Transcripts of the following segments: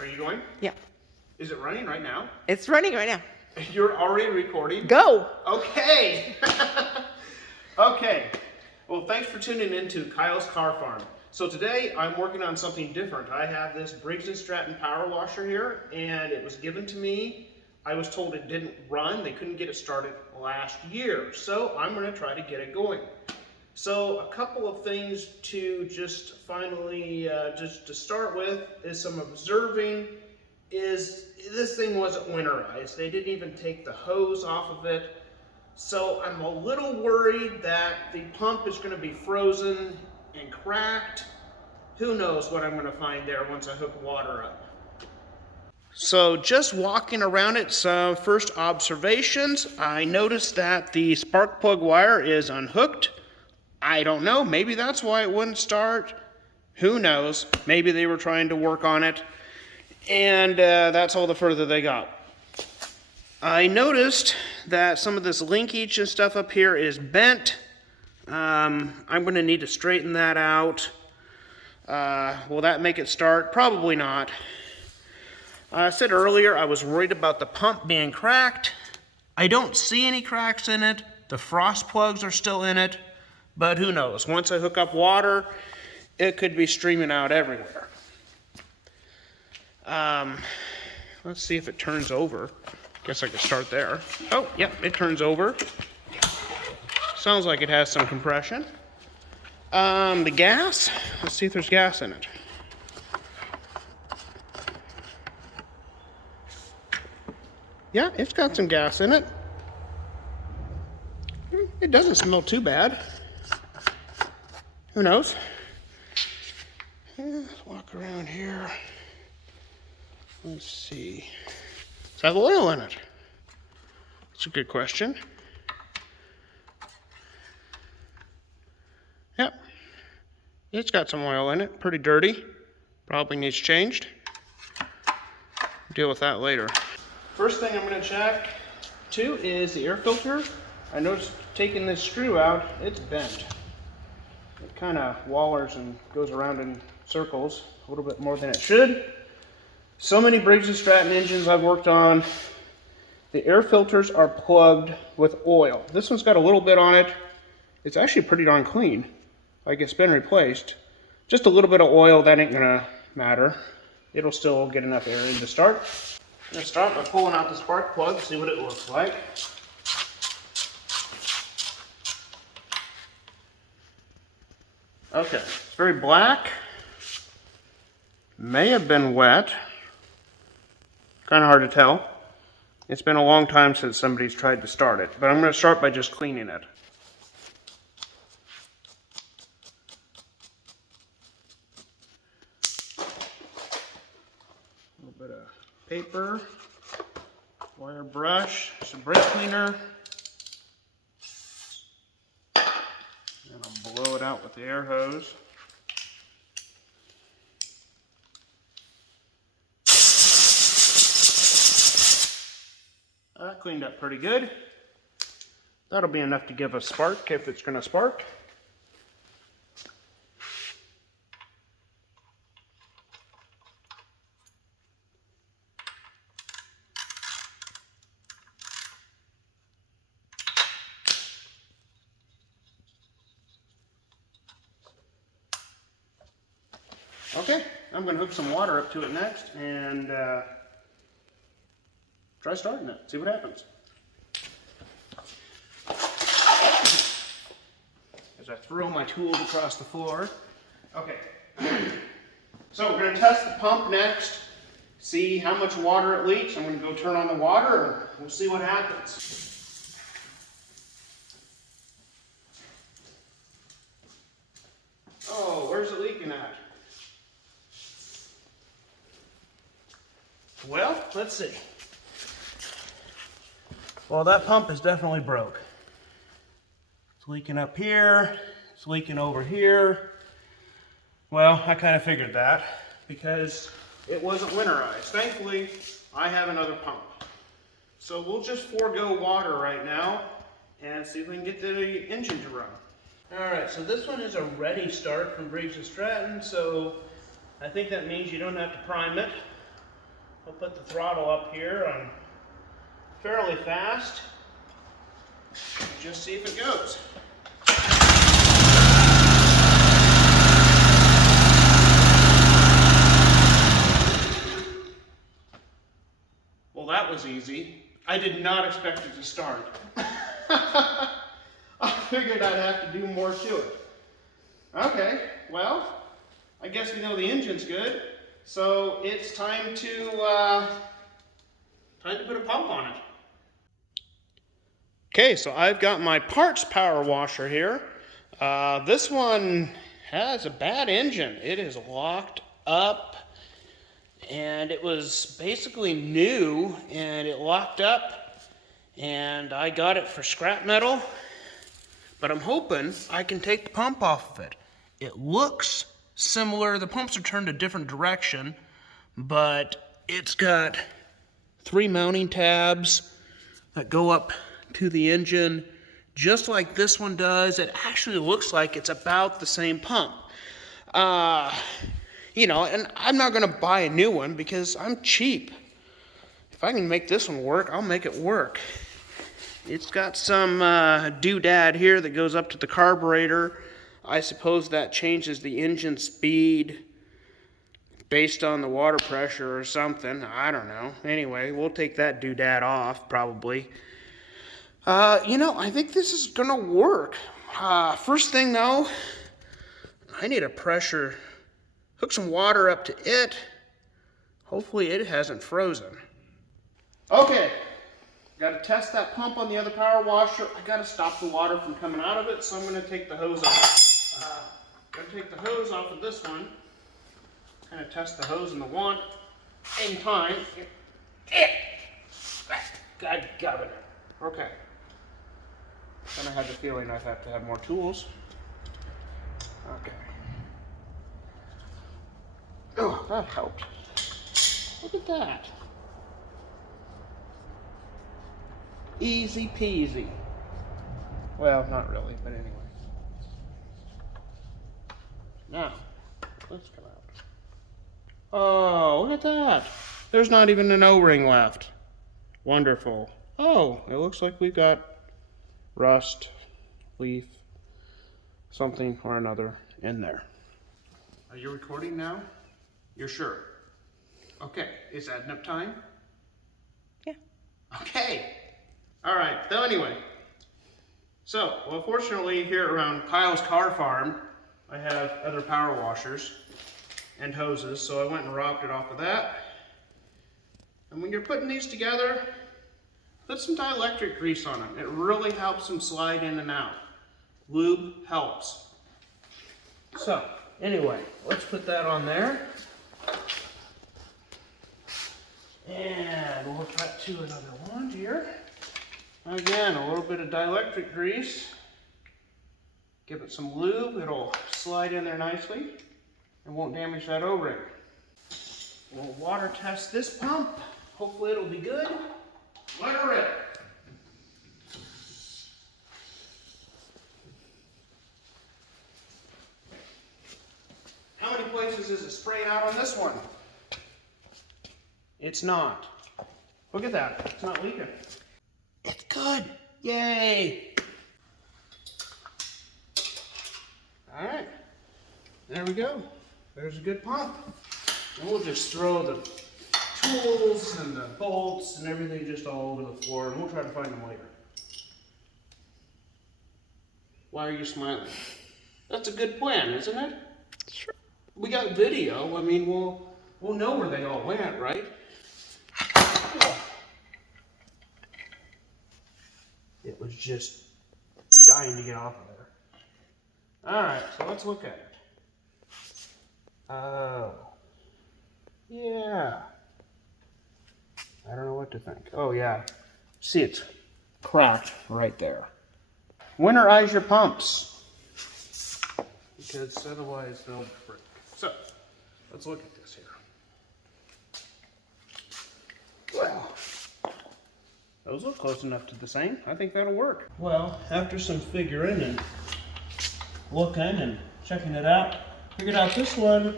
Are you going? Yeah. Is it running right now? It's running right now. You're already recording? Go! Okay. Okay. Well, thanks for tuning in to Kyle's Car Farm. So today I'm working on something different. I have this Briggs & Stratton power washer here, and it was given to me. I was told it didn't run. They couldn't get it started last year. So I'm going to try to get it going. So a couple of things to just finally, just to start with, is some observing. Is this thing wasn't winterized. They didn't even take the hose off of it. So I'm a little worried that the pump is going to be frozen and cracked. Who knows what I'm going to find there once I hook water up. So just walking around it, some first observations. I noticed that the spark plug wire is unhooked. I don't know, maybe that's why it wouldn't start. Who knows? Maybe they were trying to work on it. And that's all the further they got. I noticed that some of this linkage and stuff up here is bent. I'm going to need to straighten that out. Will that make it start? Probably not. I said earlier I was worried about the pump being cracked. I don't see any cracks in it. The frost plugs are still in it. But who knows? Once I hook up water, it could be streaming out everywhere. Let's see if it turns over. Guess I could start there. Oh, yep, it turns over. Sounds like it has some compression. The gas, let's see if there's gas in it. Yeah, it's got some gas in it. It doesn't smell too bad. Who knows? Let's walk around here. Let's see. Does it have oil in it? That's a good question. Yep. It's got some oil in it. Pretty dirty. Probably needs changed. Deal with that later. First thing I'm going to check too is the air filter. I noticed taking this screw out, it's bent. It kind of wallers and goes around in circles a little bit more than it should. So many Briggs & Stratton engines I've worked on, the air filters are plugged with oil. This one's got a little bit on it. It's actually pretty darn clean, like it's been replaced. Just a little bit of oil, that ain't gonna matter. It'll still get enough air in to start. I'm gonna start by pulling out the spark plug, see what it looks like. Okay, it's very black. May have been wet. Kind of hard to tell. It's been a long time since somebody's tried to start it, but I'm going to start by just cleaning it. A little bit of paper, wire brush, some brake cleaner. And I'll blow it out with the air hose. That cleaned up pretty good. That'll be enough to give a spark if it's going to spark. Okay, I'm going to hook some water up to it next and try starting it, see what happens. As I throw my tools across the floor. Okay, so we're going to test the pump next, see how much water it leaks. I'm going to go turn on the water and we'll see what happens. Oh, where's it leaking at? Well, let's see. Well, that pump is definitely broke. It's leaking up here, it's leaking over here. Well, I kind of figured that because it wasn't winterized. Thankfully, I have another pump. So we'll just forego water right now and see if we can get the engine to run. Alright, so this one is a ready start from Briggs & Stratton, so I think that means you don't have to prime it. We'll put the throttle up here on fairly fast. Just see if it goes. Well, that was easy. I did not expect it to start. I figured I'd have to do more to it. Okay, well, I guess we know the engine's good, so it's time to put a pump on it. Okay, so I've got my parts power washer here. This one has a bad engine. It is locked up, and it was basically new, and it locked up, and I got it for scrap metal, but I'm hoping I can take the pump off of it. It looks similar. The pumps are turned a different direction, but it's got 3 mounting tabs that go up to the engine, just like this one does. It actually looks like it's about the same pump. You know, and I'm not going to buy a new one because I'm cheap. If I can make this one work, I'll make it work. It's got some doodad here that goes up to the carburetor. I suppose that changes the engine speed based on the water pressure or something. I don't know. Anyway, we'll take that doodad off probably. You know, I think this is gonna work. First thing though, I need a pressure, hook some water up to it. Hopefully it hasn't frozen. Okay, gotta test that pump on the other power washer. I gotta stop the water from coming out of it, so I'm gonna take the hose off. Gotta take the hose off of this one. Kind of test the hose and the wand. Same time. God got it. Okay. Then I had the feeling I'd have to have more tools. Okay. Oh, that helped. Look at that. Easy peasy. Well, not really, but anyway. Now, let's come out. Oh, look at that. There's not even an O-ring left. Wonderful. Oh, it looks like we've got rust, leaf, something or another in there. Are you recording now? You're sure? Okay, is that enough time? Yeah. Okay. All right, so anyway. So, well, fortunately here around Kyle's Car Farm, I have other power washers and hoses, so I went and robbed it off of that. And when you're putting these together, put some dielectric grease on them. It really helps them slide in and out. Lube helps. So, anyway, let's put that on there. And we'll cut to another one here. Again, a little bit of dielectric grease. Give it some lube. It'll slide in there nicely and won't damage that O-ring. We'll water test this pump. Hopefully it'll be good. Let her rip. How many places is it spraying out on this one? It's not. Look at that. It's not leaking. It's good. Yay. All right. There we go. There's a good pump. And we'll just throw the tools and the bolts and everything just all over the floor, and we'll try to find them later. Why are you smiling? That's a good plan, isn't it? Sure. We got video. I mean, we'll know where they all went, right? It was just dying to get off of there. All right, so let's look at it. Oh, yeah. I don't know what to think. Oh, yeah. See, it's cracked right there. Winterize your pumps, because otherwise they'll break. So, let's look at this here. Well, those look close enough to the same. I think that'll work. Well, after some figuring and looking and checking it out, figured out this one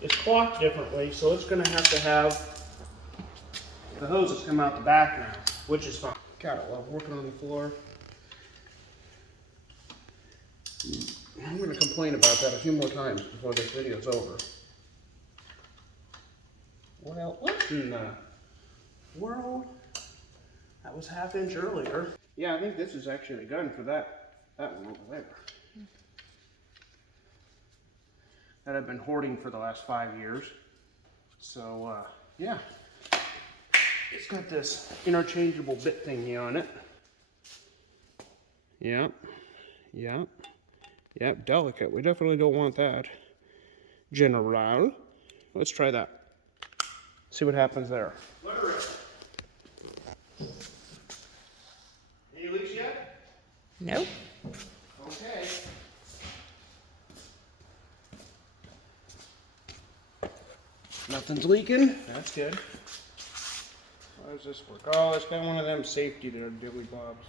is clocked differently, so it's going to have the hoses come out the back now, which is fine. God, I love working on the floor. I'm going to complain about that a few more times before this video's over. Well, what in the world? That was ½ inch earlier. Yeah, I think this is actually a gun for that one over there. That I've been hoarding for the last 5 years. So, yeah. It's got this interchangeable bit thingy on it. Yep. Yep. Yep, delicate. We definitely don't want that. General. Let's try that. See what happens there. Any leaks yet? Nope. Okay. Nothing's leaking. That's good. How does this work? Oh, it's got one of them safety there, dilly bobs.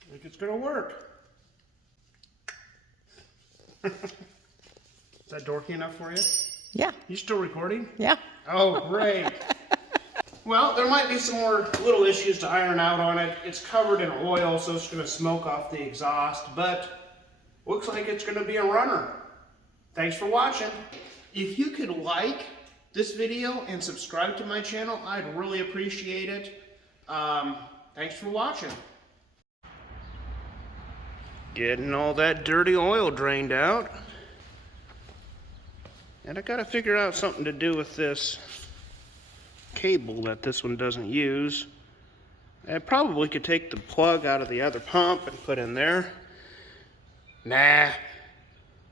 I think it's gonna work. Is that dorky enough for you? Yeah. You still recording? Yeah. Oh, great. Well, there might be some more little issues to iron out on it. It's covered in oil, so it's gonna smoke off the exhaust, but looks like it's gonna be a runner. Thanks for watching. If you could like this video and subscribe to my channel, I'd really appreciate it. Thanks for watching. Getting all that dirty oil drained out. And I gotta figure out something to do with this cable that this one doesn't use. I probably could take the plug out of the other pump and put in there. Nah,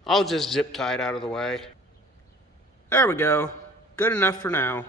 I'll just zip tie it out of the way. There we go. Good enough for now.